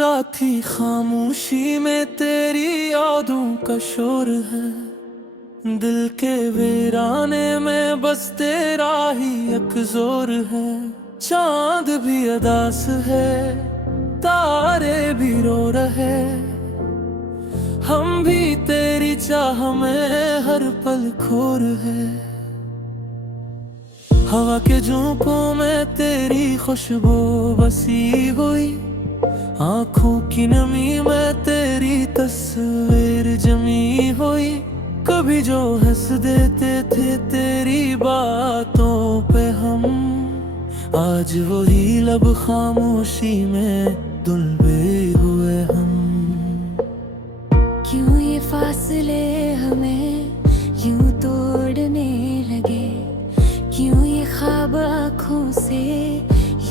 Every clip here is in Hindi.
राती खामोशी में तेरी यादों का शोर है। दिल के वीराने में बस तेरा ही एक जोर है। चांद भी अदास है, तारे भी रो रहे, हम भी तेरी चाह में हर पल खोर है। हवा के झोंकों में तेरी खुशबू बसी हुई, आँखों की नमी में तेरी तस्वीर जमी हुई। कभी जो हंस देते थे तेरी बातों पे हम, आज वही लब खामोशी में दुलबे हुए हम। क्यों ये फासले हमें यूं तोड़ने लगे, क्यों ये ख्वाब आँखों से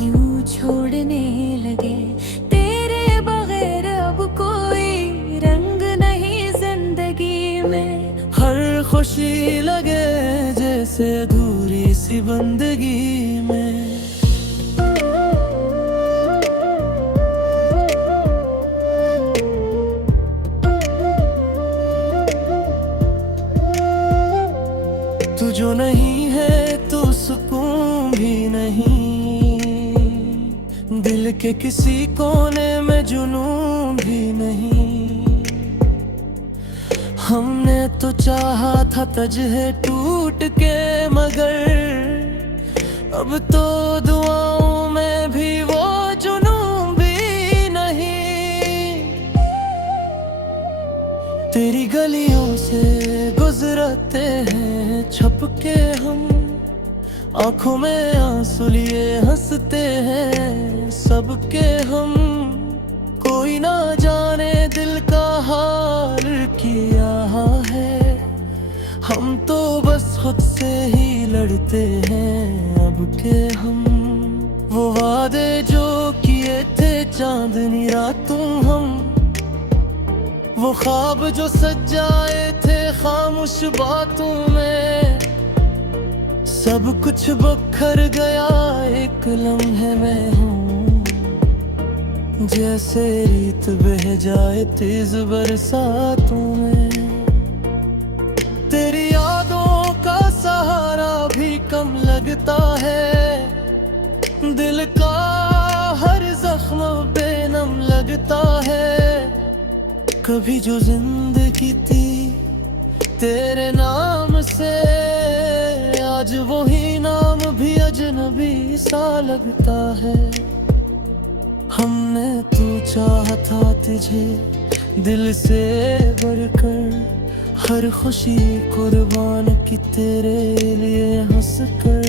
यूं छोड़ने लगे। तेरे बगैर अब कोई रंग नहीं जिंदगी में, हर खुशी लगे जैसे अधूरी सी बंदगी में। तू जो नहीं है तो सुकून भी नहीं, दिल के किसी कोने में जुनून भी नहीं। हमने तो चाहा था तजहे टूट के, मगर अब तो दुआओं में भी वो जुनून भी नहीं। तेरी गलियों से गुजरते हैं छप के हम, आंखों में आंसू लिए हंसते हैं सबके हम। कोई ना जाने दिल का हाल किया है, हम तो बस खुद से ही लड़ते हैं अब के हम। वो वादे जो किए थे चांदनी रातों हम, वो ख्वाब जो सजाए थे खामोश बातों में, सब कुछ बखर गया एक लम्हे में हूँ। जैसे रीत बह जाए तेज बरसातों में, तेरी यादों का सहारा भी कम लगता है। दिल का हर जख्म बेनम लगता है। कभी जो जिंदगी थी तेरे नाम से, आज वही नाम भी अजनबी सा लगता है। हमने तू चाहा था तुझे दिल से बढ़कर, हर खुशी कुर्बान की तेरे लिए हंस कर।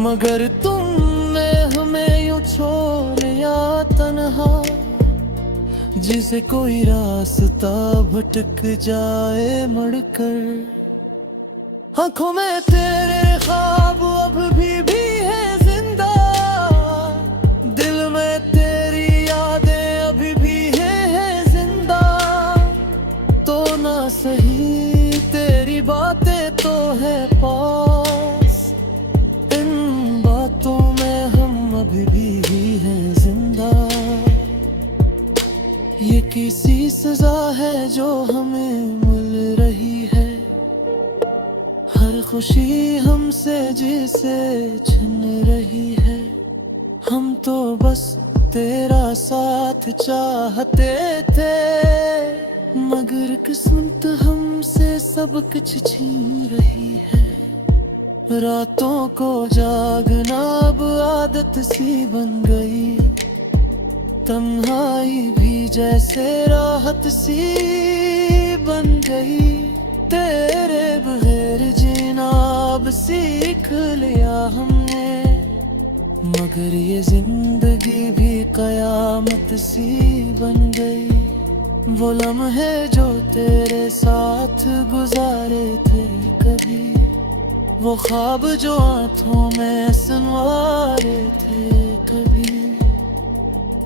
मगर तुमने हमें यूं छोड़ दिया तन्हा, जिसे कोई रास्ता भटक जाए मुड़कर। आँखों में तेरे ख्वाब अब भी है जिंदा, दिल में तेरी यादें अभी भी है जिंदा। तो ना सही तेरी बातें तो है पास, इन बातों में हम अभी भी हैं जिंदा। ये किसी सजा है जो हमें मिल रही है, हर खुशी हमसे जिसे छिन रही है। हम तो बस तेरा साथ चाहते थे, मगर किस्मत हमसे सब कुछ छीन रही है। रातों को जागना अब आदत सी बन गई, तन्हाई भी जैसे राहत सी बन गई। तेरे बगैर जीना अब सीख लिया हमने, मगर ये जिंदगी भी कयामत सी बन गई। वो लम्हे जो तेरे साथ गुजारे थे कभी, वो ख्वाब जो आँखों में संवारे थे कभी,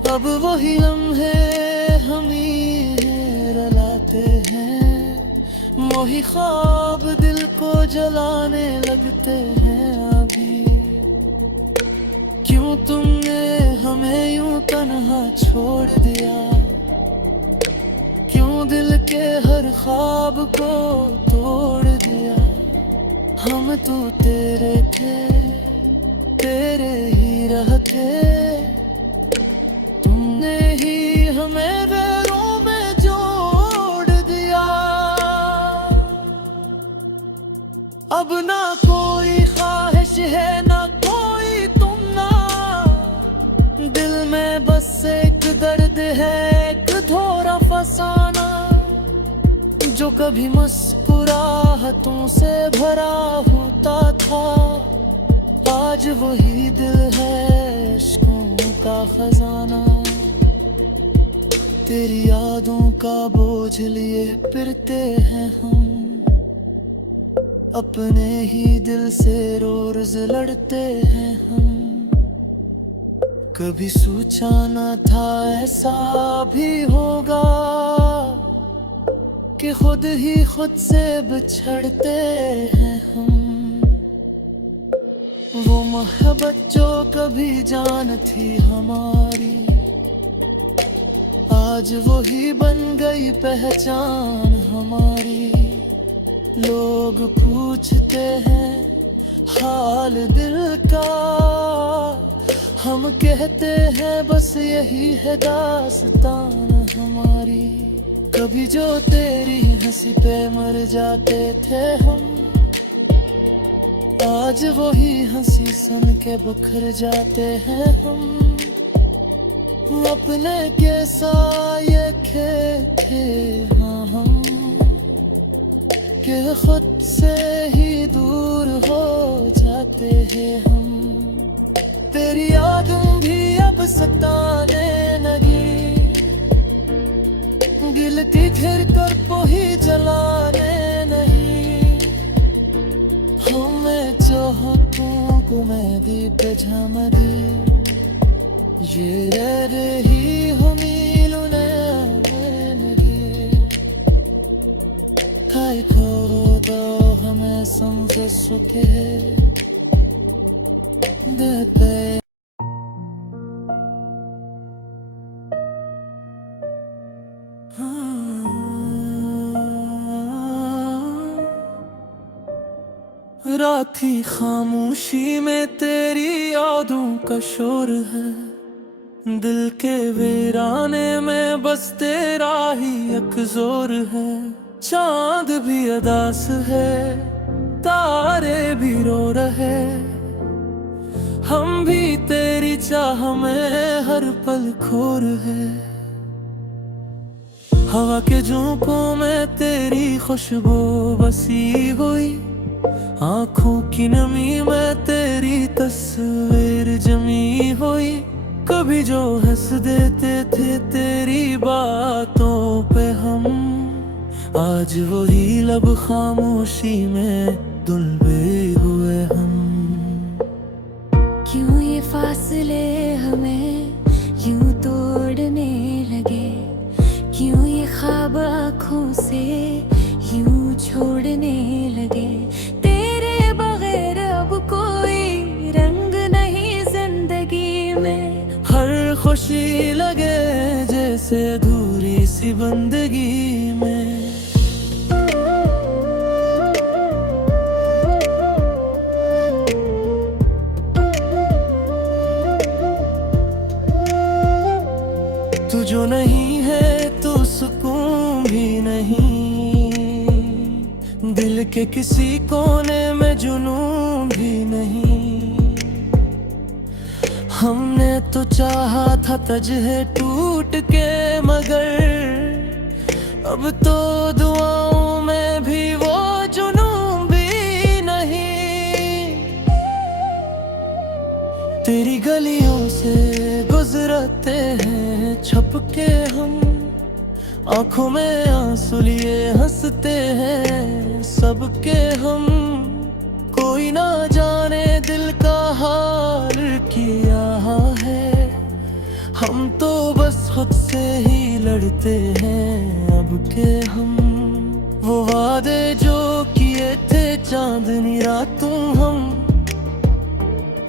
अब वही लम्हे हम ही रुलाते हैं। वही ख्वाब दिल को जलाने लगते हैं अभी। क्यों क्यों तुमने हमें यूं तन्हा छोड़ दिया, क्यों दिल के हर ख्वाब को तोड़ दिया। हम तो तेरे थे, तेरे ही रहते, तुमने ही हमें गैरों में जोड़ दिया। अब ना कोई ख्वाहिश है ना कोई तुम ना, दिल में बस एक दर्द है, एक थोड़ा फसाना, जो कभी मुस्कुराहटों से भरा होता था। आज वही दिल है इश्कों का खजाना, तेरी यादों का बोझ लिए फिरते हैं हम, अपने ही दिल से रोज लड़ते हैं हम। कभी सोचा न था ऐसा भी होगा, कि खुद ही खुद से बिछड़ते हैं हम। वो मोहब्बत जो कभी जान थी हमारी, आज वही बन गई पहचान हमारी। लोग पूछते हैं हाल दिल का, हम कहते हैं बस यही है दास्तान हमारी। कभी जो तेरी हंसी पे मर जाते थे हम, आज वही हंसी सुन के बखर जाते हैं हम। अपने के साये थे हाँ हम, कि खुद से ही दूर हो जाते हैं हम। तेरी यादें भी अब सताने लगी, गिलती फिर कर को ही जलाने नहीं। हमें चाहतों को मैं दीप झमदी, ये रह रही हमीलू ने लगी। खाई खोरो तो हमें समझ सुखे देते। रात ही खामोशी में तेरी यादों का शोर है, दिल के वीराने में बस तेरा ही एक जोर है। चांद भी अदास है, तारे भी रो रहे, हम भी तेरी चाह में हर पल खोर है। हवा के झोंकों में तेरी खुशबू बसी हुई, आँखों की नमी में तेरी तस्वीर जमी हुई। कभी जो हंस देते थे तेरी बातों पे हम, आज वही लब खामोशी में दुलबे हुए हम। क्यों ये फासले हमें यूं तोड़ने लगे, क्यों ये ख्वाब आँखों से यूं छोड़ने लगे। तेरे बगैर अब कोई रंग नहीं जिंदगी में, हर खुशी लगे जैसे अधूरी सी बंदगी में। तू जो नहीं है तो सुकून भी नहीं, दिल के किसी कोने में जुनून भी नहीं। हमने तो चाहा था तजहे टूट के, मगर अब तो दुआओं में भी वो जुनून भी नहीं। तेरी गलियों से गुजरते हैं छप के हम, आंखों में आंसू लिए हंसते हैं सबके हम। कोई ना जाने दिल का हाल किया है, हम तो बस खुद से ही लड़ते हैं अब के हम। वो वादे जो किए थे चांदनी रातों हम,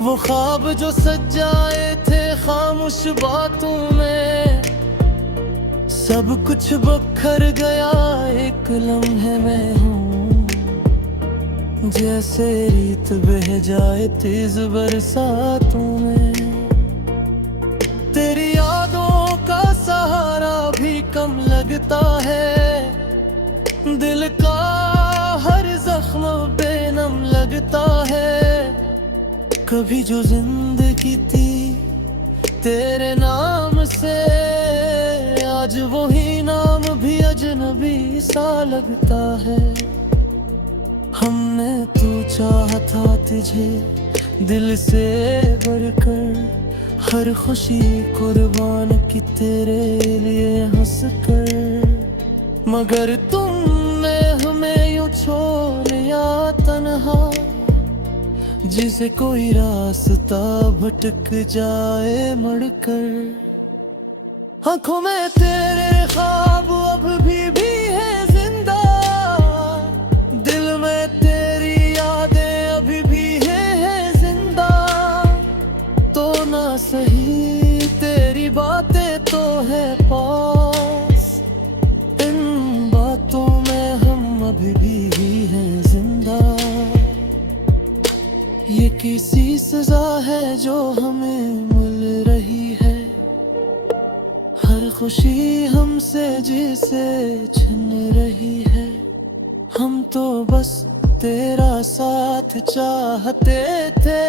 वो ख्वाब जो सजाए थे खामोश बातों में, सब कुछ बखर गया एक लम्हे में हूँ। जैसे रीत बह जाए तेज बरसातों में, तेरी यादों का सहारा भी कम लगता है। दिल का हर जख्म बेनम लगता है। कभी जो जिंदगी थी तेरे नाम से, आज वही नाम भी अजनबी सा लगता है। हमने तू चाहा था तुझे दिल से बढ़कर, हर खुशी कुर्बान की तेरे लिए हंस कर। मगर तुमने हमें यूं छोड़ दिया तन्हा, जिसे कोई रास्ता भटक जाए मुड़कर। आँखों में तेरे ख्वाब अब भी है जिंदा, दिल में तेरी यादें अभी भी है जिंदा। तो ना सही तेरी बातें तो है पास, इन बातों में हम अभी भी हैं जिंदा। ये किसी सजा है जो हमें मिल रही है, हर खुशी हमसे जिसे छिन रही है। हम तो बस तेरा साथ चाहते थे,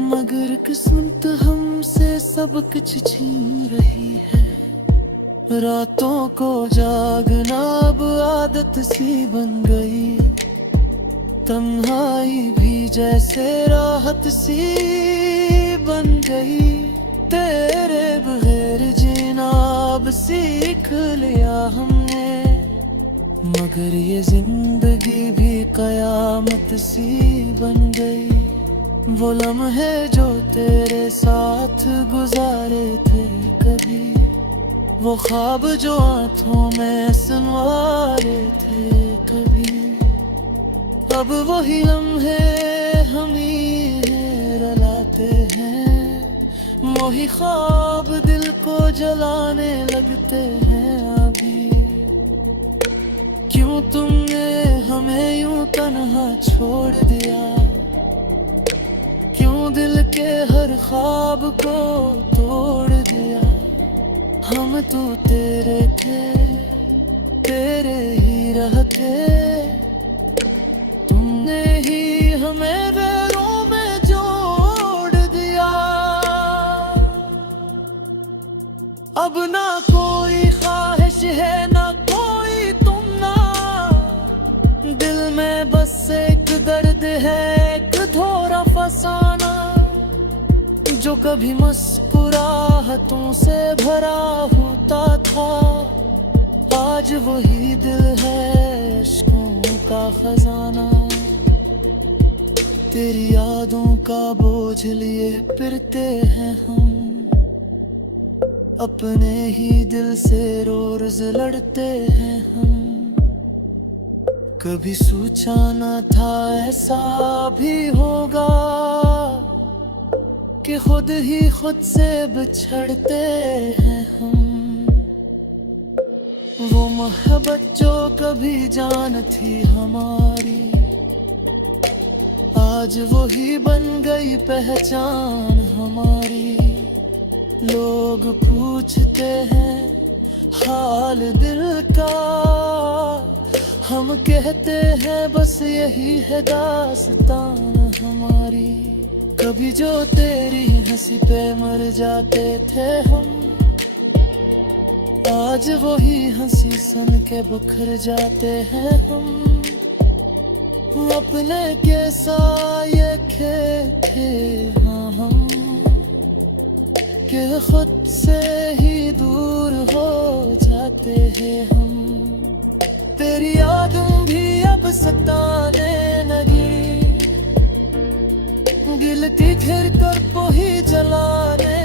मगर किस्मत हमसे सब कुछ छीन रही है। रातों को जागना अब आदत सी बन गई, तन्हाई भी जैसे राहत सी बन गई। तेरे बगैर जीना अब सीख लिया हमने, मगर ये जिंदगी भी कयामत सी बन गई। वो लम्हे जो तेरे साथ गुजारे थे कभी, वो ख्वाब जो आँखों में संवारे थे कभी, अब वही लम्हे हम ही रुलाते हैं। वही ख्वाब दिल को जलाने लगते हैं अभी। क्यों तुमने हमें यूं तन्हा छोड़ दिया, क्यों दिल के हर ख्वाब को तोड़ दिया। हम तो तेरे थे, तेरे ही रहते, तुमने ही हमें गैरों में जोड़ दिया। अब ना कोई ख्वाहिश है ना कोई तुमना, दिल में बस एक दर्द है, एक धोरा फसाना, जो कभी मुस्कुराहटों से भरा होता था। आज वही दिल है इश्कों का खजाना, तेरी यादों का बोझ लिए फिरते हैं हम, अपने ही दिल से रोज लड़ते हैं हम। कभी सोचा न था ऐसा भी होगा, कि खुद ही खुद से बिछड़ते हैं हम। वो मोहब्बत जो कभी जान थी हमारी, आज वही बन गई पहचान हमारी। लोग पूछते हैं हाल दिल का, हम कहते हैं बस यही है दास्तान हमारी। कभी जो तेरी हंसी पे मर जाते थे हम, आज वही हंसी सुन के बिखर जाते हैं हम। अपने के साये थे हाँ हम, कि खुद से ही दूर हो जाते हैं हम। तेरी यादें भी अब सताने लगी, गिलती फिर कर को ही जलाने।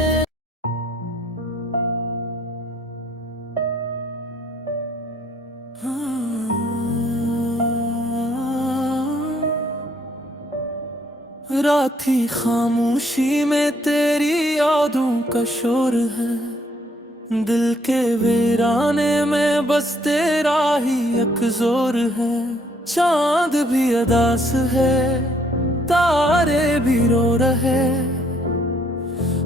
राती खामोशी में तेरी यादों का शोर है, दिल के वीराने में बस तेरा ही एक जोर है। चांद भी अदास है, तारे भी रो रहे,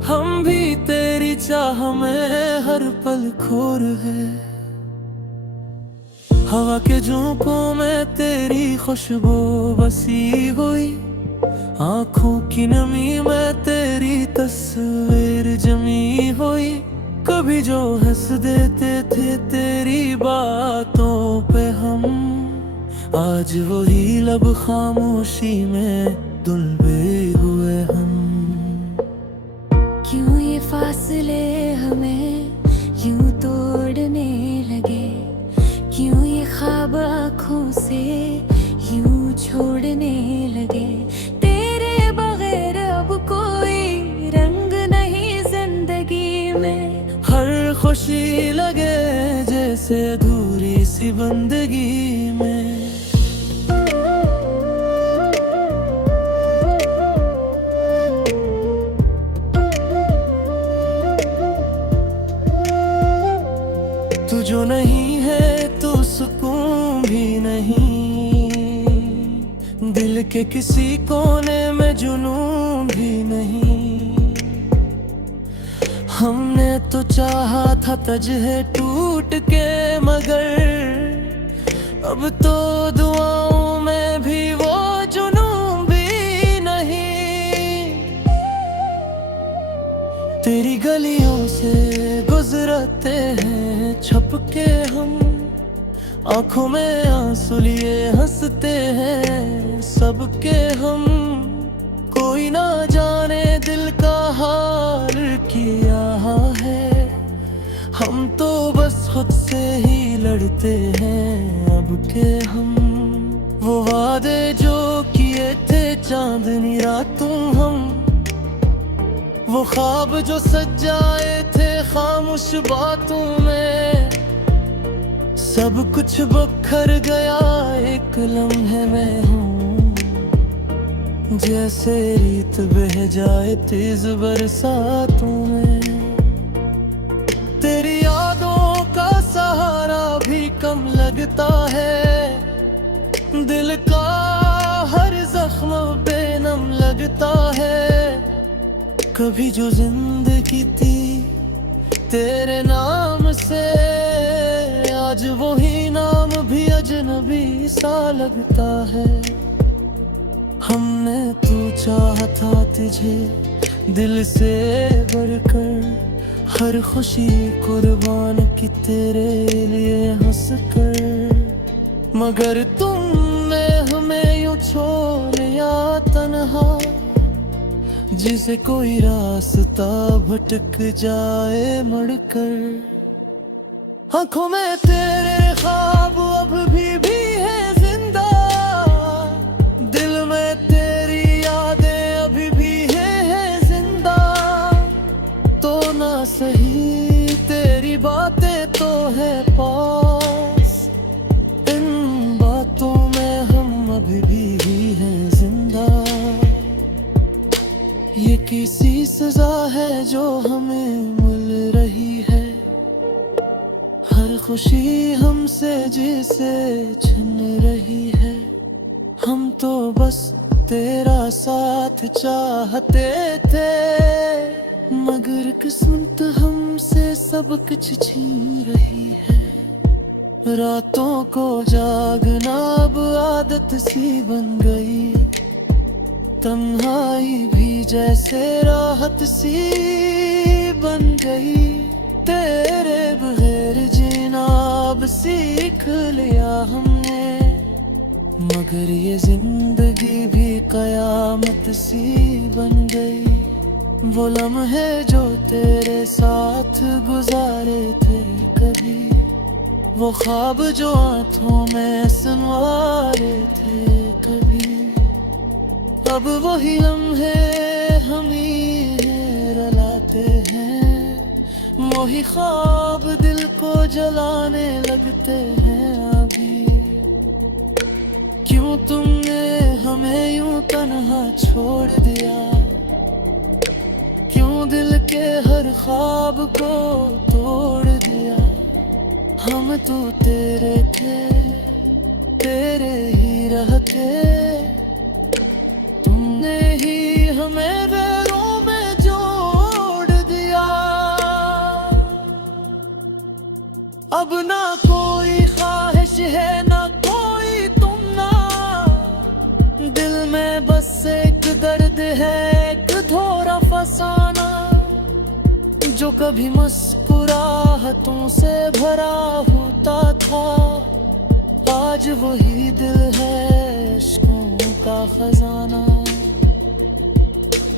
हम भी तेरी चाह में हर पल खोर है। हवा के झोंकों में तेरी खुशबू बसी हुई, आँखों की नमी में तेरी तस्वीर जमी हुई। कभी जो हंस देते थे तेरी बातों पे हम, आज वही लब खामोशी में दुलबे हुए हम। क्यों ये फासले हमें यूं तोड़ने लगे, क्यों ये ख्वाब आँखों से यूं छोड़ने लगे। तेरे बगैर अब कोई रंग नहीं जिंदगी में, हर खुशी लगे जैसे अधूरी सी बंदगी में। तू जो नहीं है तो सुकून भी नहीं, दिल के किसी कोने में जुनून भी नहीं। हमने तो चाहा था तजहे टूट के, मगर अब तो दुआओं में भी वो जुनून भी नहीं। तेरी गलियों से गुजरते हैं छुप के हम, आंखों में आंसू लिए हंसते हैं सबके हम। कोई ना जाने दिल का हाल किया है, हम तो बस खुद से ही लड़ते हैं अब के हम। वो वादे जो किए थे चांदनी रातों हम, वो ख्वाब जो सजाए थे खामोश बातों में, सब कुछ बखर गया एक लम्हे में हूँ। जैसे रीत बह जाए तेज बरसातों में, तेरी यादों का सहारा भी कम लगता है। दिल का हर जख्म बेनम लगता है। कभी जो जिंदगी थी तेरे नाम से, आज वही नाम भी अजनबी सा लगता है। हमने तो चाहा था तुझे दिल से बढ़कर, हर खुशी कुर्बान की तेरे लिए हंस कर। मगर तुमने हमें यूं छोड़ा तन्हा, जिसे कोई रास्ता भटक जाए मुड़कर। आँखों में तेरे ख्वाब अब भी है जिंदा, दिल में तेरी यादें अभी भी है जिंदा। तो ना सही तेरी बातें तो है पास, इन बातों में हम अभी भी हैं जिंदा। ये किसी सजा है जो हमें मिल रही है, हर खुशी हमसे जिसे छिन रही है। हम तो बस तेरा साथ चाहते थे, मगर किस्मत हमसे सब कुछ छीन रही है। रातों को जागना अब आदत सी बन गई, तन्हाई भी जैसे राहत सी बन गई। तेरे बगैर जीना अब सीख लिया हमने, मगर ये जिंदगी भी कयामत सी बन गई। वो लम्हे जो तेरे साथ गुजारे थे कभी, वो ख्वाब जो आँखों में संवारे थे कभी, अब वही लम्हे हम ही रुलाते हैं। वही ख्वाब दिल को जलाने लगते हैं अभी। क्यों तुमने हमें यूं तन्हा छोड़ दिया, क्यों दिल के हर ख्वाब को तोड़ दिया। हम तो तेरे थे, तेरे ही रह के, तुमने ही हमें गैरों में जोड़ दिया। अब ना कोई ख्वाहिश है ना कोई तुमना, दिल में बस एक दर्द है, एक थोड़ा फसाना, जो कभी मुस्कुराहटों से भरा होता था। आज वही दिल है इश्कों का खजाना,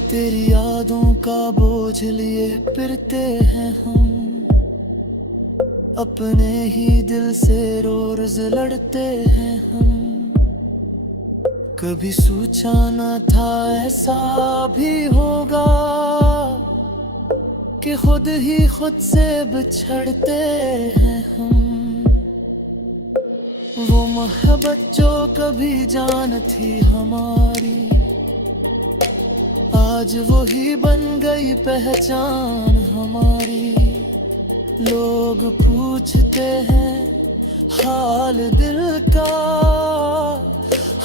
तेरी यादों का बोझ लिए फिरते हैं हम, अपने ही दिल से रोज लड़ते हैं हम। कभी सोचा न था ऐसा भी होगा, कि खुद ही खुद से बिछड़ते हैं हम। वो मोहब्बत जो कभी जान थी हमारी, आज वही बन गई पहचान हमारी। लोग पूछते हैं हाल दिल का,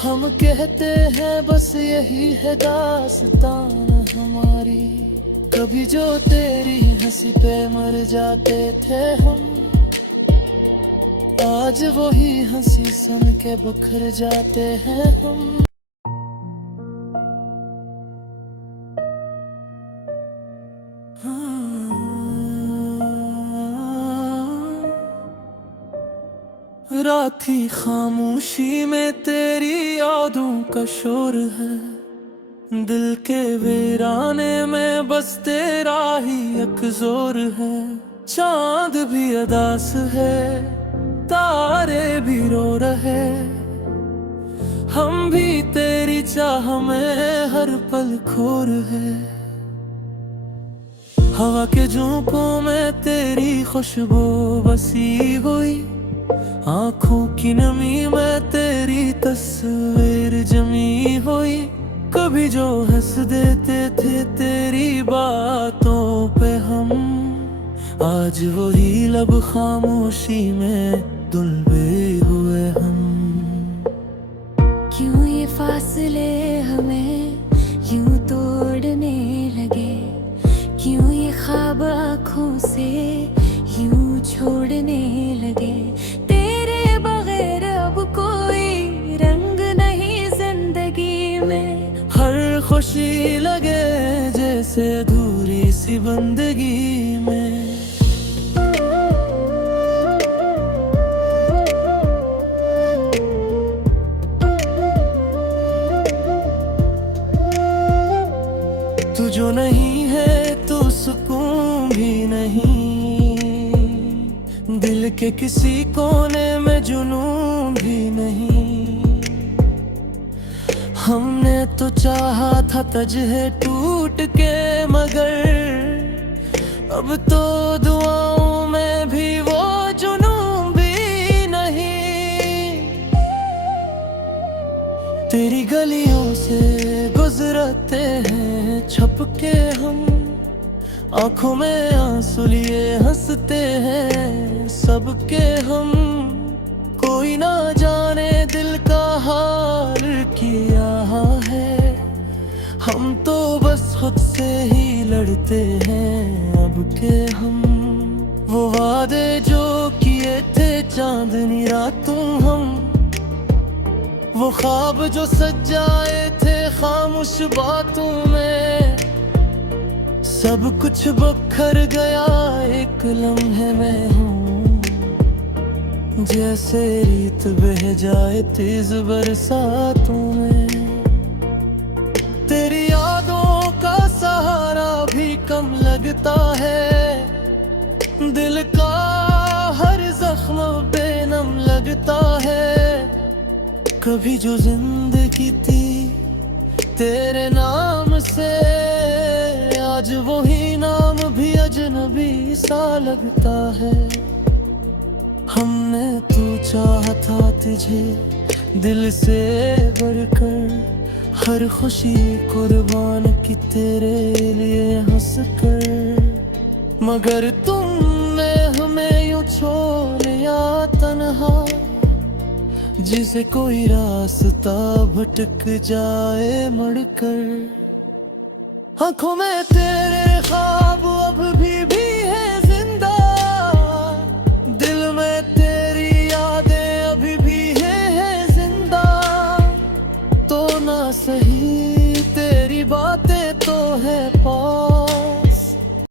हम कहते हैं बस यही है दास्तान हमारी। कभी जो तेरी हंसी पे मर जाते थे हम, आज वही हंसी सुन के बिखर जाते हैं हम। रात ही खामोशी में तेरी यादों का शोर है, दिल के वीराने में बस तेरा ही एक जोर है। चांद भी अदास है, तारे भी रो रहे, हम भी तेरी चाह में हर पल खोर है। हवा के झोंकों में तेरी खुशबू बसी हुई, आँखों की नमी में तेरी तस्वीर जमी हुई। कभी जो हंस देते थे तेरी बातों पे हम, आज वही लब खामोशी में दुलबे हुए हम। क्यों ये फासले हमें यूं तोड़ने लगे, क्यों ये ख्वाब आँखों से यूं छोड़ने लगे। तेरे बगैर अब कोई रंग नहीं जिंदगी में, हर खुशी लगे जैसे अधूरी सी बंदगी में। तू जो नहीं है तो सुकून भी नहीं, दिल के किसी कोने में जुनून भी नहीं। हमने तो चाहा था तजहे टूट के, मगर अब तो दुआओं में भी वो जुनून भी नहीं। तेरी गलियों से गुजरते हैं छप के हम, आंखों में आंसू लिए हंसते हैं सबके हम। कोई ना जाने दिल का हाल किया है, हम तो बस खुद से ही लड़ते हैं अब के हम। वो वादे जो किए थे चांदनी रातों हम, वो ख्वाब जो सजाए थे खामोश बातों में, सब कुछ बखर गया एक लम्हे में हूँ। जैसे रीत बह जाए तेज बरसातों में, तेरी यादों का सहारा भी कम लगता है। दिल का हर जख्म बेनम लगता है। कभी जो जिंदगी थी तेरे नाम से, आज वही नाम भी अजनबी सा लगता है। हमने तो चाहा था तुझे दिल से बढ़कर, हर खुशी कुर्बान की तेरे लिए हंस कर, मगर तुमने हमें यूं छोड़ या तन्हा, जिसे कोई रास्ता भटक जाए मुड़कर। आंखों में तेरे ख्वाब अब भी